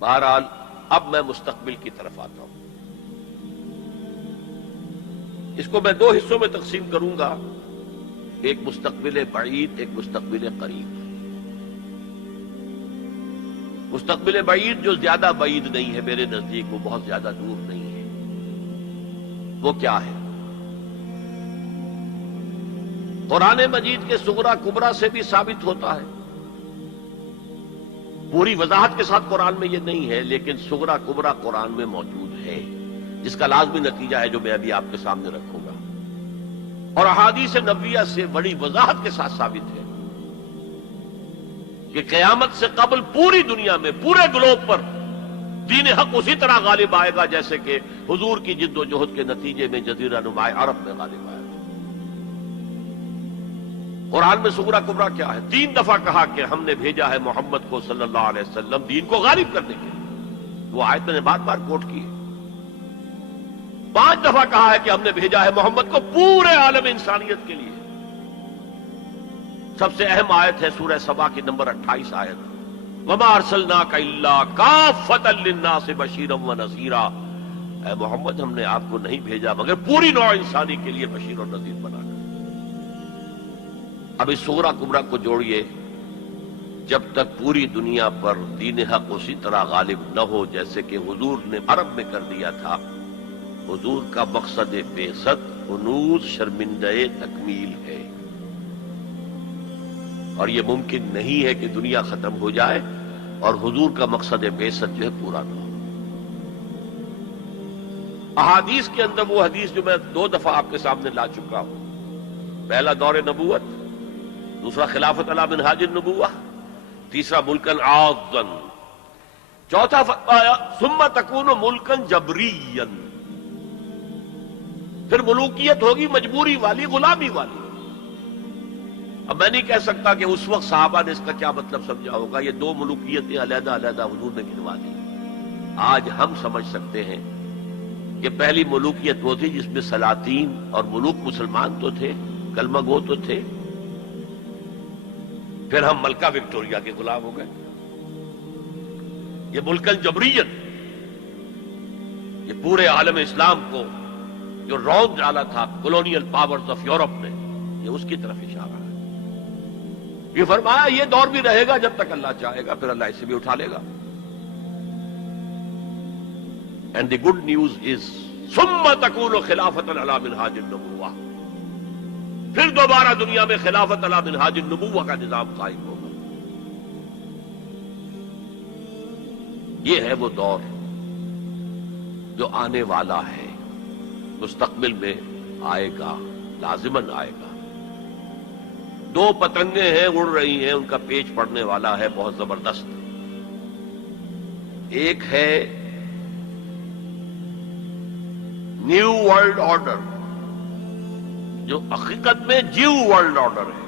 بہرحال اب میں مستقبل کی طرف آتا ہوں. اس کو میں دو حصوں میں تقسیم کروں گا، ایک مستقبل بعید، ایک مستقبل قریب. مستقبل بعید جو زیادہ بعید نہیں ہے میرے نزدیک، وہ بہت زیادہ دور نہیں ہے. وہ کیا ہے؟ قرآن مجید کے صغرا کبرا سے بھی ثابت ہوتا ہے. پوری وضاحت کے ساتھ قرآن میں یہ نہیں ہے، لیکن صغرا کبرا قرآن میں موجود ہے، جس کا لازمی نتیجہ ہے جو میں ابھی آپ کے سامنے رکھوں گا. اور احادیث نبویہ سے بڑی وضاحت کے ساتھ ثابت ہے کہ قیامت سے قبل پوری دنیا میں، پورے گلوب پر دین حق اسی طرح غالب آئے گا جیسے کہ حضور کی جد و جہد کے نتیجے میں جزیرہ نما عرب میں غالب آئے گا. قرآن میں صغرا کبرا کیا ہے؟ 3 دفعہ کہا کہ ہم نے بھیجا ہے محمد کو صلی اللہ علیہ وسلم دین کو غالب کرنے کے لیے. وہ آیت میں نے بار بار کوٹ کی ہے. 5 دفعہ کہا ہے کہ ہم نے بھیجا ہے محمد کو پورے عالم انسانیت کے لیے. سب سے اہم آیت ہے سورہ سبا کی نمبر 28 آیت، وَمَا أَرْسَلْنَاكَ إِلَّا كَافَّةً لِلنَّاسِ بَشِيرًا وَنَذِيرًا. اے محمد، ہم نے آپ کو نہیں بھیجا مگر پوری نوع انسانی کے لیے بشیر اور نذیر بنا کر. اب اس صغرا کبرا کو جوڑیے. جب تک پوری دنیا پر دین حق اسی طرح غالب نہ ہو جیسے کہ حضور نے عرب میں کر دیا تھا، حضور کا مقصد بعثت ہنوز شرمندہ تکمیل ہے. اور یہ ممکن نہیں ہے کہ دنیا ختم ہو جائے اور حضور کا مقصد بعثت جو ہے پورا نہ ہو. احادیث کے اندر وہ حدیث جو میں 2 دفعہ آپ کے سامنے لا چکا ہوں، پہلا دور نبوت، دوسرا خلافت علی منہاج النبوہ، تیسرا ملکن عاضن، چوتھا فرمایا ثم تکون ملکن جبریا، پھر ملوکیت ہوگی مجبوری والی، غلامی والی. اب میں نہیں کہہ سکتا کہ اس وقت صحابہ نے اس کا کیا مطلب سمجھا ہوگا. یہ 2 ملوکیتیں علیحدہ علیحدہ حضور نے گنوا دی. آج ہم سمجھ سکتے ہیں کہ پہلی ملوکیت وہ تھی جس میں سلاطین اور ملوک مسلمان تو تھے، کلمہ گو تو تھے. پھر ہم ملکہ وکٹوریہ کے غلام ہو گئے. یہ ملکن جبریت، یہ پورے عالم اسلام کو جو رونق ڈالا تھا کولونیل پاورز آف یورپ نے، یہ اس کی طرف اشارہ ہے. یہ فرمایا یہ دور بھی رہے گا جب تک اللہ چاہے گا، پھر اللہ اسے بھی اٹھا لے گا. And the good news is ثم تکون خلافۃ علی منہاج النبوہ، پھر دوبارہ دنیا میں خلافت علی منہاج النبوہ کا نظام قائم ہوگا. یہ ہے وہ دور جو آنے والا ہے، مستقبل میں آئے گا، لازماً آئے گا. 2 پتنگیں ہیں اڑ رہی ہیں، ان کا پیچ پڑنے والا ہے بہت زبردست. ایک ہے نیو ورلڈ آرڈر جو حقیقت میں جیو ورلڈ آرڈر ہے،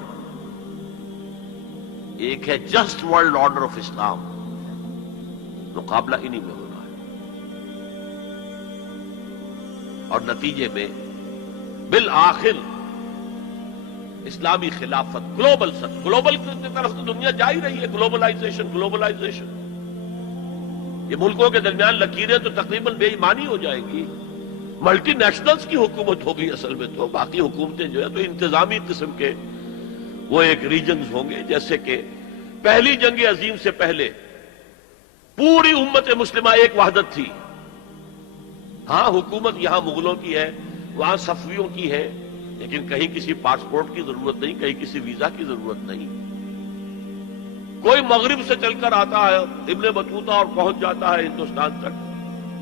ایک ہے جسٹ ورلڈ آرڈر آف اسلام. مقابلہ انہی میں ہونا ہے. اور نتیجے میں بالآخر اسلامی خلافت گلوبل کی طرف تو دنیا جا ہی رہی ہے. گلوبلائزیشن. یہ ملکوں کے درمیان لکیریں تو تقریباً بے ایمانی ہو جائیں گی. ملٹی نیشنلز کی حکومت ہوگی اصل میں تو. باقی حکومتیں جو ہے تو انتظامی قسم کے وہ ایک ریجنز ہوں گے. جیسے کہ پہلی جنگ عظیم سے پہلے پوری امت مسلمہ ایک وحدت تھی. ہاں حکومت یہاں مغلوں کی ہے، وہاں صفویوں کی ہے، لیکن کہیں کسی پاسپورٹ کی ضرورت نہیں، کہیں کسی ویزا کی ضرورت نہیں. کوئی مغرب سے چل کر آتا ہے ابن بطوطہ اور پہنچ جاتا ہے ہندوستان تک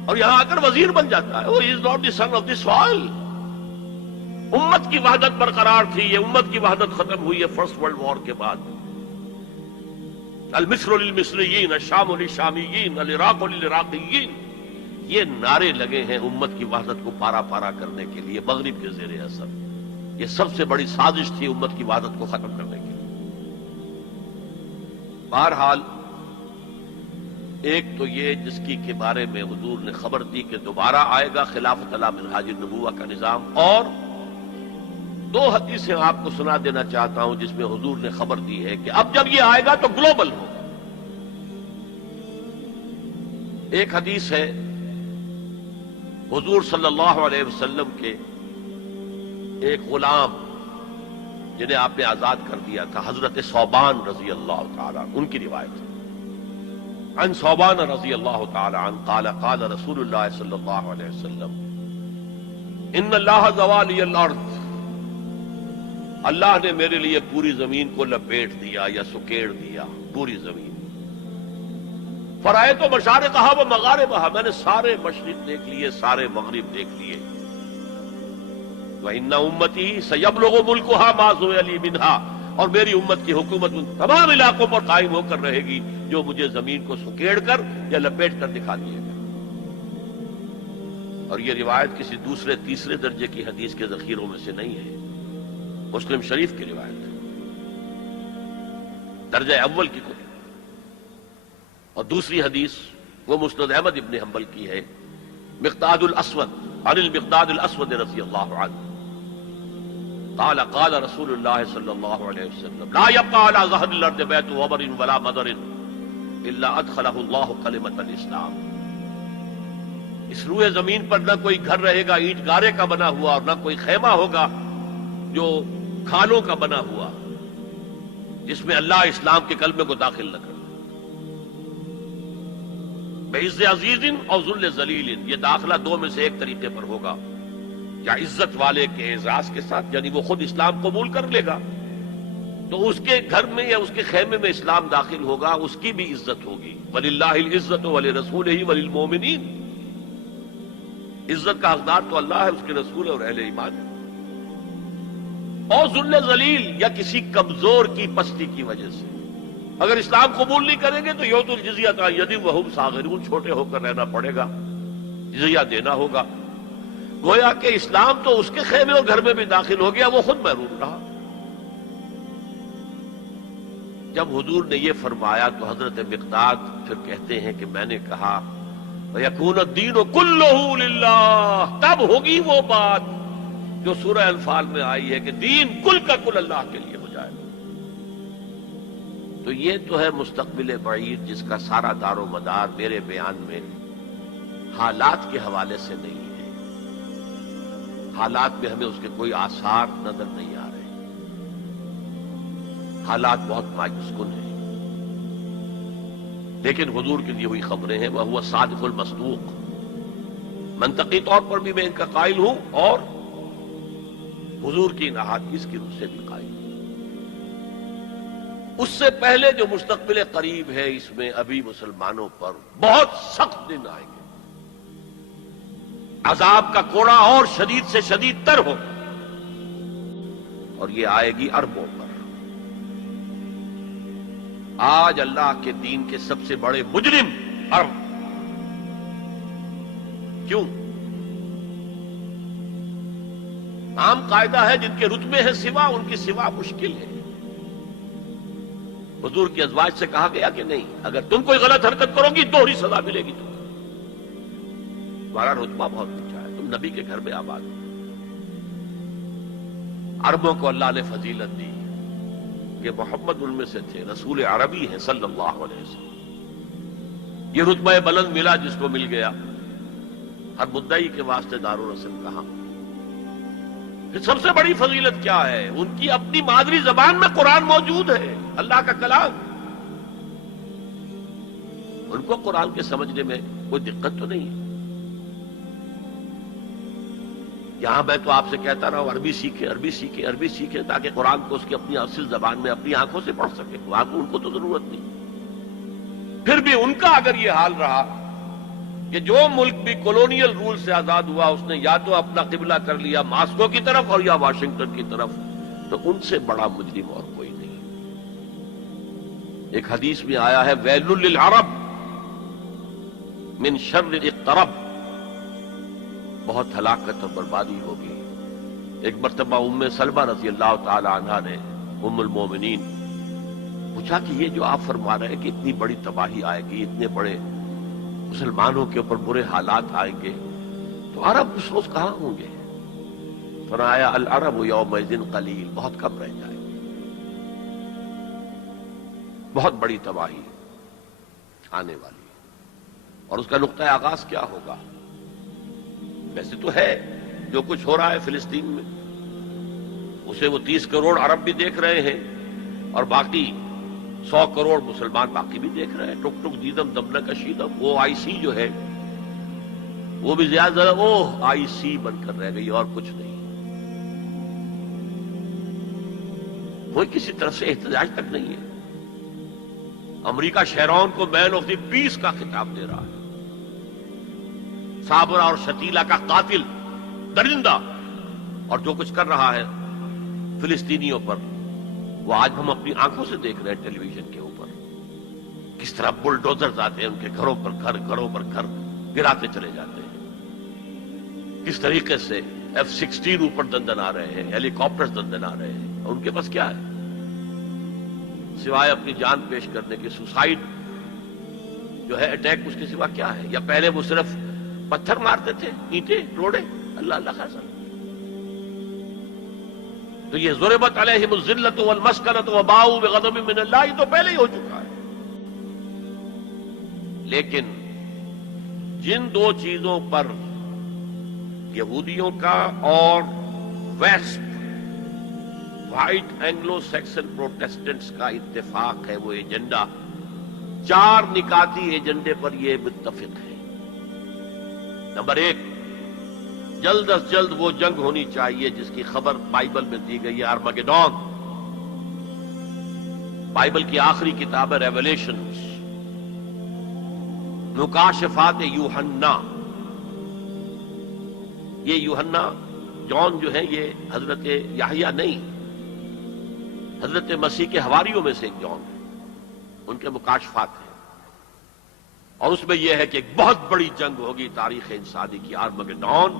اور یہاں آ کر وزیر بن جاتا ہے. وہ is not the son of the soil. امت کی وحدت برقرار تھی. یہ امت کی وحدت ختم ہوئی ہے فرسٹ ورلڈ وار کے بعد. المصر للمصریین، الشام للشامیین، العراق للعراقیین، یہ نعرے لگے ہیں امت کی وحدت کو پارا پارا کرنے کے لیے مغرب کے زیر اثر. یہ سب سے بڑی سازش تھی امت کی وحدت کو ختم کرنے کے لیے. بہرحال ایک تو یہ جس کی کے بارے میں حضور نے خبر دی کہ دوبارہ آئے گا خلافت علی منہاج النبوہ کا نظام. اور 2 حدیثیں آپ کو سنا دینا چاہتا ہوں جس میں حضور نے خبر دی ہے کہ اب جب یہ آئے گا تو گلوبل ہوگا. ایک حدیث ہے حضور صلی اللہ علیہ وسلم کے ایک غلام جنہیں آپ نے آزاد کر دیا تھا، حضرت ثوبان رضی اللہ تعالیٰ عنہ، ان کی روایت ہے۔ عن ثوبان رضی اللہ تعالیٰ عنہ قال قال رسول اللہ صلی اللہ علیہ وسلم ان اللہ زوالی الارض، اللہ نے میرے لیے پوری زمین کو لپیٹ دیا یا سکیڑ دیا، پوری زمین۔ فرائے تو مشارقہا و مغاربہا، میں نے سارے مشرق دیکھ لیے، سارے مغرب دیکھ لیے۔ وَإِنَّ أُمَّتِي سَيَبْلُغُ مُلْكُهَا مَا زُوِيَ لِي مِنْهَا، اور میری امت کی حکومت ان تمام علاقوں پر قائم ہو کر رہے گی جو مجھے زمین کو سکیڑ کر یا لپیٹ کر دکھا دیے گا۔ اور یہ روایت کسی دوسرے تیسرے درجے کی حدیث کے ذخیروں میں سے نہیں ہے، مسلم شریف کی روایت ہے، درجہ اول کی کتب۔ اور دوسری حدیث وہ مسند احمد ابن حنبل کی ہے، مقداد الاسود عن المقداد الاسود رضی اللہ عنہ قال قال رسول اللہ صلی اللہ علیہ وسلم لا يبقى على ظهر الارض بيت وبر ولا مدر الا ادخله الله كلمة الاسلام، اس روئے زمین پر نہ کوئی گھر رہے گا اینٹ گارے کا بنا ہوا، اور نہ کوئی خیمہ ہوگا جو کھالوں کا بنا ہوا، جس میں اللہ اسلام کے کلمے کو داخل نہ کرے۔ بعز عزیز اور ذل ذلیل، یہ داخلہ دو میں سے ایک طریقے پر ہوگا، یا عزت والے کے اعزاز کے ساتھ، یعنی وہ خود اسلام قبول کر لے گا تو اس کے گھر میں یا اس کے خیمے میں اسلام داخل ہوگا، اس کی بھی عزت ہوگی۔ وَلِلَّهِ الْعِزَّةُ وَلِرَسُولِهِ وَلِلْمُؤْمِنِينَ، عزت کا حقدار تو اللہ ہے، اس کے رسول ہے اور اہل ایمان ہے۔ اور ذل ذلیل، یا کسی کمزور کی پستی کی وجہ سے، اگر اسلام قبول نہیں کریں گے تو یؤتُ الجزیۃ عن یدٍ وَهُمْ صاغرون، چھوٹے ہو کر رہنا پڑے گا، جزیہ دینا ہوگا۔ گویا کہ اسلام تو اس کے خیمے اور گھر میں بھی داخل ہو گیا، وہ خود محروم رہا۔ جب حضور نے یہ فرمایا تو حضرت مقداد پھر کہتے ہیں کہ میں نے کہا وَيَكُونَ الدِّينُ كُلُّهُ لِلَّهِ، تب ہوگی وہ بات جو سورہ انفال میں آئی ہے کہ دین کل کا کل اللہ کے لیے ہو جائے۔ تو یہ تو ہے مستقبل بعید، جس کا سارا دار و مدار میرے بیان میں حالات کے حوالے سے نہیں ہے۔ حالات میں ہمیں اس کے کوئی آثار نظر نہیں آ رہے، حالات بہت مایوس کن ہیں، لیکن حضور کی دی ہوئی خبریں ہیں، وہ صادق المصدوق، منطقی طور پر بھی میں ان کا قائل ہوں اور حضور کی ان احادیث کی روح سے بھی قائل ہوں۔ اس سے پہلے جو مستقبل قریب ہے، اس میں ابھی مسلمانوں پر بہت سخت دن آئیں گے، عذاب کا کوڑا اور شدید سے شدید تر ہو، اور یہ آئے گی عربوں پر۔ آج اللہ کے دین کے سب سے بڑے مجرم عرب، کیوں؟ عام قاعدہ ہے جن کے رتبے ہیں سوا، ان کی سوا مشکل ہے۔ حضور کی ازواج سے کہا گیا کہ نہیں، اگر تم کوئی غلط حرکت کرو گی دوہری سزا ملے گی تمہیں، تمہارا رتبہ بہت اونچا ہے، تم نبی کے گھر میں آباد ہو۔ عربوں کو اللہ نے فضیلت دی کہ محمد ان میں سے تھے، رسول عربی ہیں صلی اللہ علیہ وسلم۔ یہ رتبہ بلند ملا جس کو مل گیا، ہر مدعی کے واسطے دار و رسم کہاں۔ پھر سب سے بڑی فضیلت کیا ہے؟ ان کی اپنی مادری زبان میں قرآن موجود ہے، اللہ کا کلام۔ ان کو قرآن کے سمجھنے میں کوئی دقت تو نہیں ہے۔ یہاں میں تو آپ سے کہتا رہا ہوں عربی سیکھیں، عربی سیکھیں، عربی سیکھیں، تاکہ قرآن کو اس کی اپنی اصل زبان میں اپنی آنکھوں سے پڑھ سکیں۔ وہاں کو ان کو تو ضرورت نہیں۔ پھر بھی ان کا اگر یہ حال رہا کہ جو ملک بھی کولونیل رول سے آزاد ہوا، اس نے یا تو اپنا قبلہ کر لیا ماسکو کی طرف اور یا واشنگٹن کی طرف، تو ان سے بڑا مجرم اور کوئی نہیں۔ ایک حدیث میں آیا ہے ویل للعرب من شر اقترب، بہت ہلاکت اور بربادی ہوگی۔ ایک مرتبہ ام سلمہ رضی اللہ تعالی عنہا نے، ام المومنین، پوچھا کہ یہ جو آپ فرما رہے ہیں کہ اتنی بڑی تباہی آئے گی، اتنے بڑے مسلمانوں کے اوپر برے حالات آئیں گے، تو عرب اس روز کہاں ہوں گے؟ فرمایا العرب یومئذ قلیل، بہت کم رہ جائیں گے، بہت بڑی تباہی آنے والی۔ اور اس کا نقطہ آغاز کیا ہوگا؟ ویسے تو ہے جو کچھ ہو رہا ہے فلسطین میں، اسے وہ 30 کروڑ عرب بھی دیکھ رہے ہیں اور باقی 100 کروڑ مسلمان باقی بھی دیکھ رہے ہیں. ٹک ٹک دیدم دم نکشیدم، وہ آئی سی جو ہے وہ بھی زیادہ آئی سی بن کر رہ گئی اور کچھ نہیں. کوئی کسی طرح سے احتجاج تک نہیں ہے. امریکہ شیرون کو مین آف دی پیس کا خطاب دے رہا ہے. صابرہ اور شتیلہ کا قاتل درندہ، اور جو کچھ کر رہا ہے فلسطینیوں پر وہ آج ہم اپنی آنکھوں سے دیکھ رہے ہیں ٹیلی ویژن کے اوپر. کس طرح بلڈوزرز آتے ہیں ان کے گھروں پر گھر گراتے چلے جاتے ہیں. کس طریقے سے F-16 اوپر دندن آ رہے ہیں، ہیلی کاپٹرز دندن آ رہے ہیں، اور ان کے پاس کیا ہے سوائے اپنی جان پیش کرنے کے؟ سوسائڈ جو ہے اٹیک، اس کے سوا کیا ہے؟ یا پہلے وہ صرف پتھر مارتے تھے، اینٹیں روڑے، اللہ اللہ خاصا. تو یہ ضربت علیہم الذلۃ والمسکنۃ وباؤوا بغضب من اللہ تو پہلے ہی ہو چکا ہے. لیکن جن دو چیزوں پر یہودیوں کا اور west white Anglo Saxon Protestants کا اتفاق ہے، وہ ایجنڈا، 4 نکاتی ایجنڈے پر یہ متفق ہے. نمبر 1، جلد از جلد وہ جنگ ہونی چاہیے جس کی خبر بائبل میں دی گئی ہے، آرمگیڈون. بائبل کی آخری کتاب ہے ریویلیشنز، مکاشفات یوحنا. یہ یوحنا جان جو ہے یہ حضرت یحییٰ نہیں، حضرت مسیح کے حواریوں میں سے ایک جان ہے، ان کے مکاشفات ہیں. اور اس میں یہ ہے کہ ایک بہت بڑی جنگ ہوگی تاریخ انسانی کی، آرمگیڈون.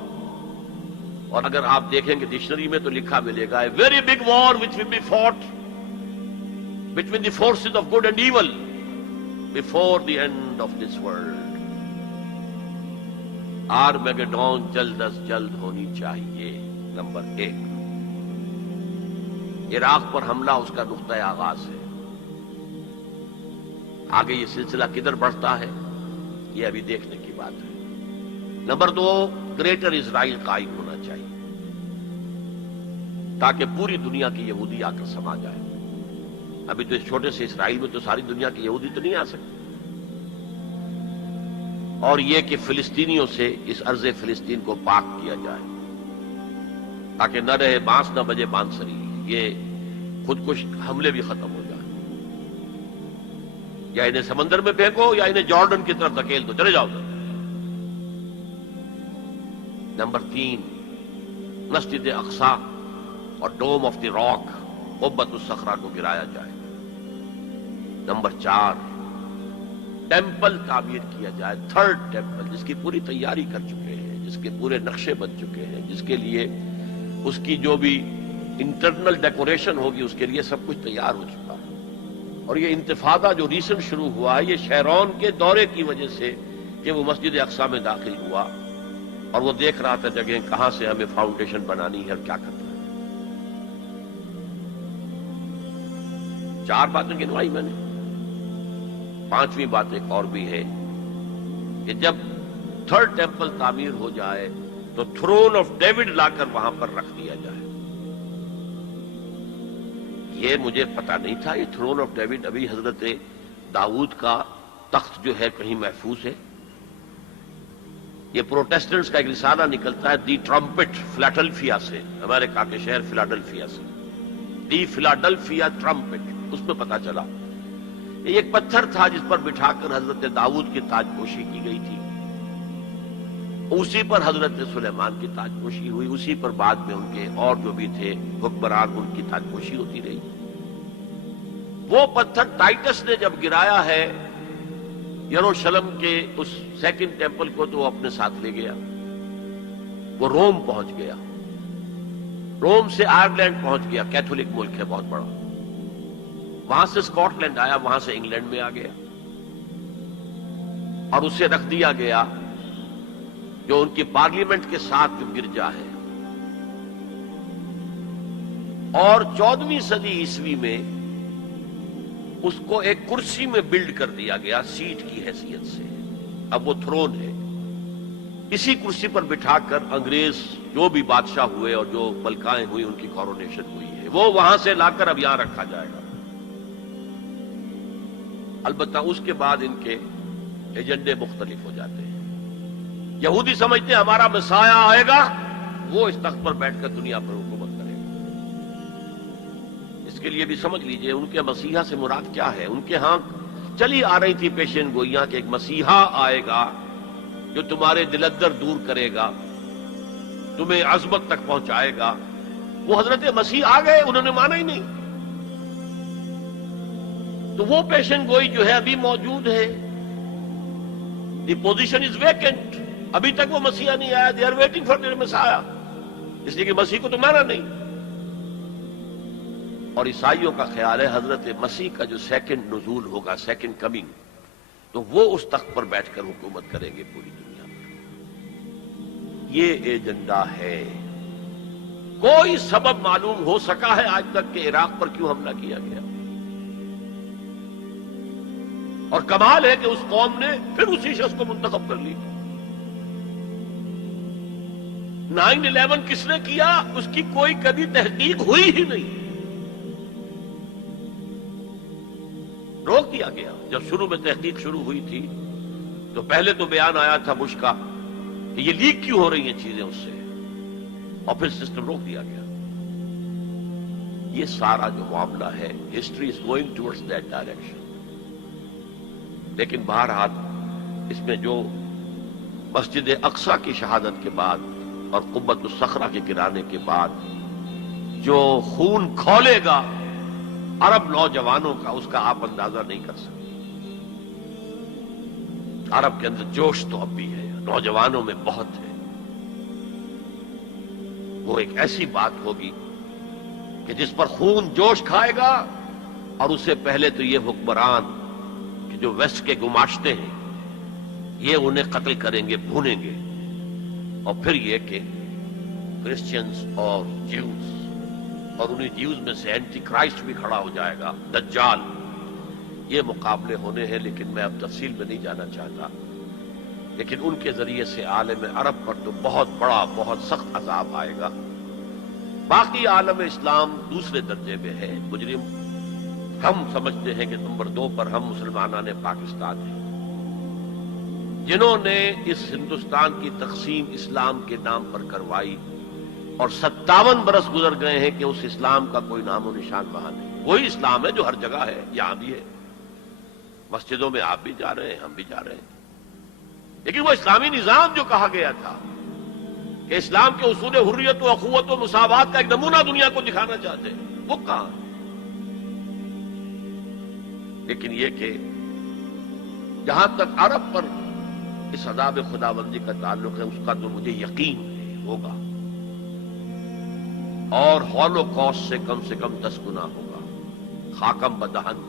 اور اگر آپ دیکھیں گے ڈکشنری میں تو لکھا ملے گا a very big war which will be fought between the forces of good and evil before the end of this world. آرمگیڈون جلد از جلد ہونی چاہیے. نمبر 1، عراق پر حملہ اس کا نقطۂ آغاز ہے. آگے یہ سلسلہ کدھر بڑھتا ہے یہ ابھی دیکھنے کی بات ہے. نمبر 2، گریٹر اسرائیل قائم ہونا چاہیے تاکہ پوری دنیا کی یہودی آ کر سما جائے. ابھی تو اس چھوٹے سے اسرائیل میں تو ساری دنیا کی یہودی تو نہیں آ سکتی. اور یہ کہ فلسطینیوں سے اس ارض فلسطین کو پاک کیا جائے تاکہ نہ رہے بانس نہ بجے بانسری. یہ خودکش حملے بھی ختم ہو جائیں. یا انہیں سمندر میں پھینکو یا انہیں جارڈن کی طرف دھکیل دو، چلے جاؤ. نمبر 3، مسجد اقصی اور ڈوم آف دی راک، قبۃ الصخرہ کو گرایا جائے. نمبر 4، ٹیمپل تعمیر کیا جائے، 3rd ٹیمپل، جس کی پوری تیاری کر چکے ہیں، جس کے پورے نقشے بن چکے ہیں، جس کے لیے اس کی جو بھی انٹرنل ڈیکوریشن ہوگی اس کے لیے سب کچھ تیار ہو چکا ہے. اور یہ انتفاضہ جو ریسنٹ شروع ہوا ہے یہ شیرون کے دورے کی وجہ سے کہ وہ مسجد اقصی میں داخل ہوا اور وہ دیکھ رہا تھا جگہ کہاں سے ہمیں فاؤنڈیشن بنانی ہے اور کیا کرنا ہے. 4 باتیں گنوائی میں نے. 5ویں بات ایک اور بھی ہے کہ جب 3rd ٹیمپل تعمیر ہو جائے تو تھرون آف ڈیوڈ لا کر وہاں پر رکھ دیا جائے. یہ مجھے پتا نہیں تھا. یہ تھرون آف ڈیوڈ ابھی حضرت داؤد کا تخت جو ہے کہیں محفوظ ہے. یہ پروٹیسٹنٹس کا ایک رسالہ نکلتا ہے دی ٹرمپٹ، فلاڈلفیا سے، امریکہ کے شہر فلاڈلفیا سے، دی فلاڈلفیا ٹرمپٹ. اس میں پتا چلا یہ ایک پتھر تھا جس پر بٹھا کر حضرت داؤد کی تاج پوشی کی گئی تھی. اسی پر حضرت سلیمان کی تاج پوشی ہوئی، اسی پر بعد میں ان کے اور جو بھی تھے حکمران ان کی تاج پوشی ہوتی رہی. وہ پتھر ٹائٹس نے جب گرایا ہے یروشلم کے اس 2nd ٹیمپل کو تو وہ اپنے ساتھ لے گیا. وہ روم پہنچ گیا، روم سے آئرلینڈ پہنچ گیا، کیتھولک ملک ہے بہت بڑا. وہاں سے اسکاٹ لینڈ آیا، وہاں سے انگلینڈ میں آ گیا اور اسے رکھ دیا گیا جو ان کی پارلیمنٹ کے ساتھ جو گرجا ہے. اور 14ویں صدی عیسوی میں اس کو ایک کرسی میں بلڈ کر دیا گیا سیٹ کی حیثیت سے. اب وہ تھرون ہے. اسی کرسی پر بٹھا کر انگریز جو بھی بادشاہ ہوئے اور جو ملکائیں ہوئی ان کی کورونیشن ہوئی ہے وہ وہاں سے لا کر اب یہاں رکھا جائے گا. البتہ اس کے بعد ان کے ایجنڈے مختلف ہو جاتے ہیں. یہودی سمجھتے ہیں ہمارا مسیح آئے گا, وہ اس تخت پر بیٹھ کر دنیا پر حکومت کرے گا. اس کے لیے بھی سمجھ لیجئے ان کے مسیحا سے مراد کیا ہے. ان کے ہاں چلی آ رہی تھی پیشین گوئیاں کہ ایک مسیحا آئے گا جو تمہارے دلدر دور کرے گا, تمہیں عظمت تک پہنچائے گا. وہ حضرت مسیح آ گئے, انہوں نے مانا ہی نہیں. تو وہ پیشن گوئی جو ہے ابھی موجود ہے. The position is vacant. ابھی تک وہ مسیح نہیں آیا. They are waiting for their مسیح, اس لیے کہ مسیح کو تو مانا نہیں. اور عیسائیوں کا خیال ہے حضرت مسیح کا جو سیکنڈ نزول ہوگا, سیکنڈ کمنگ, تو وہ اس تخت پر بیٹھ کر حکومت کریں گے پوری دنیا پر. یہ ایجنڈا ہے. کوئی سبب معلوم ہو سکا ہے آج تک کہ عراق پر کیوں حملہ کیا گیا؟ اور کمال ہے کہ اس قوم نے پھر اسی شخص کو منتخب کر لی. 9/11 کس نے کیا اس کی کوئی کبھی تحقیق ہوئی ہی نہیں. روک دیا گیا. جب شروع میں تحقیق شروع ہوئی تھی تو پہلے تو بیان آیا تھا بش کا کہ یہ لیک کیوں ہو رہی ہیں چیزیں اس سے, اور پھر سسٹم روک دیا گیا. یہ سارا جو معاملہ ہے, history is going towards that direction. لیکن بہرحال اس میں جو مسجد اقصی کی شہادت کے بعد اور قبۃ الصخرہ کے گرانے کے بعد جو خون کھولے گا عرب نوجوانوں کا, اس کا آپ اندازہ نہیں کر سکتے. عرب کے اندر جوش تو اب بھی ہے, نوجوانوں میں بہت ہے. وہ ایک ایسی بات ہوگی کہ جس پر خون جوش کھائے گا, اور اس سے پہلے تو یہ حکمران کہ جو ویسٹ کے گماشتے ہیں یہ انہیں قتل کریں گے, بھونیں گے. اور پھر یہ کہ کرسچنز اور جیوز, اور انہیں جیوز میں سے اینٹی کرائسٹ بھی کھڑا ہو جائے گا, دجال. یہ مقابلے ہونے ہیں, لیکن میں اب تفصیل میں نہیں جانا چاہتا. لیکن ان کے ذریعے سے عالم عرب پر تو بہت بڑا, بہت سخت عذاب آئے گا. باقی عالم اسلام دوسرے درجے میں ہے. مجرم ہم سمجھتے ہیں کہ نمبر 2 پر ہم مسلمانان پاکستان ہیں, جنہوں نے اس ہندوستان کی تقسیم اسلام کے نام پر کروائی, اور 57 برس گزر گئے ہیں کہ اس اسلام کا کوئی نام و نشان وہاں نہیں. وہی اسلام ہے جو ہر جگہ ہے, یہاں بھی ہے. مسجدوں میں آپ بھی جا رہے ہیں, ہم بھی جا رہے ہیں. لیکن وہ اسلامی نظام جو کہا گیا تھا کہ اسلام کے اصول حریت و اخوت و مساوات کا ایک نمونہ دنیا کو دکھانا چاہتے ہیں, وہ کہاں ہے؟ لیکن یہ کہ جہاں تک عرب پر اس عذاب خداوندی کا تعلق ہے, اس کا تو مجھے یقین ہوگا. اور ہولوکاسٹ سے کم 10 گنا ہوگا. خاکم بدہن,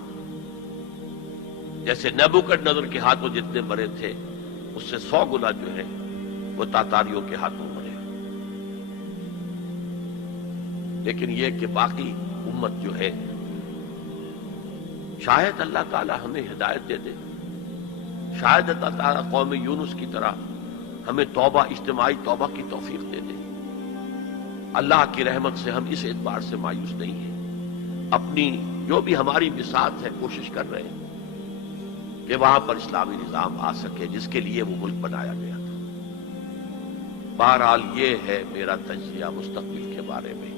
جیسے نیبوکڈنیزر کے ہاتھوں جتنے مرے تھے اس سے 100 گنا جو ہے وہ تاتاریوں کے ہاتھوں مرے. لیکن یہ کہ باقی امت جو ہے, شاید اللہ تعالی ہمیں ہدایت دے دے, شاید اللہ تعالی قوم یونس کی طرح ہمیں توبہ, اجتماعی توبہ کی توفیق دے دے. اللہ کی رحمت سے ہم اس اعتبار سے مایوس نہیں ہیں. اپنی جو بھی ہماری بساط ہے کوشش کر رہے ہیں کہ وہاں پر اسلامی نظام آ سکے جس کے لیے وہ ملک بنایا گیا تھا. بہرحال یہ ہے میرا تجزیہ مستقبل کے بارے میں.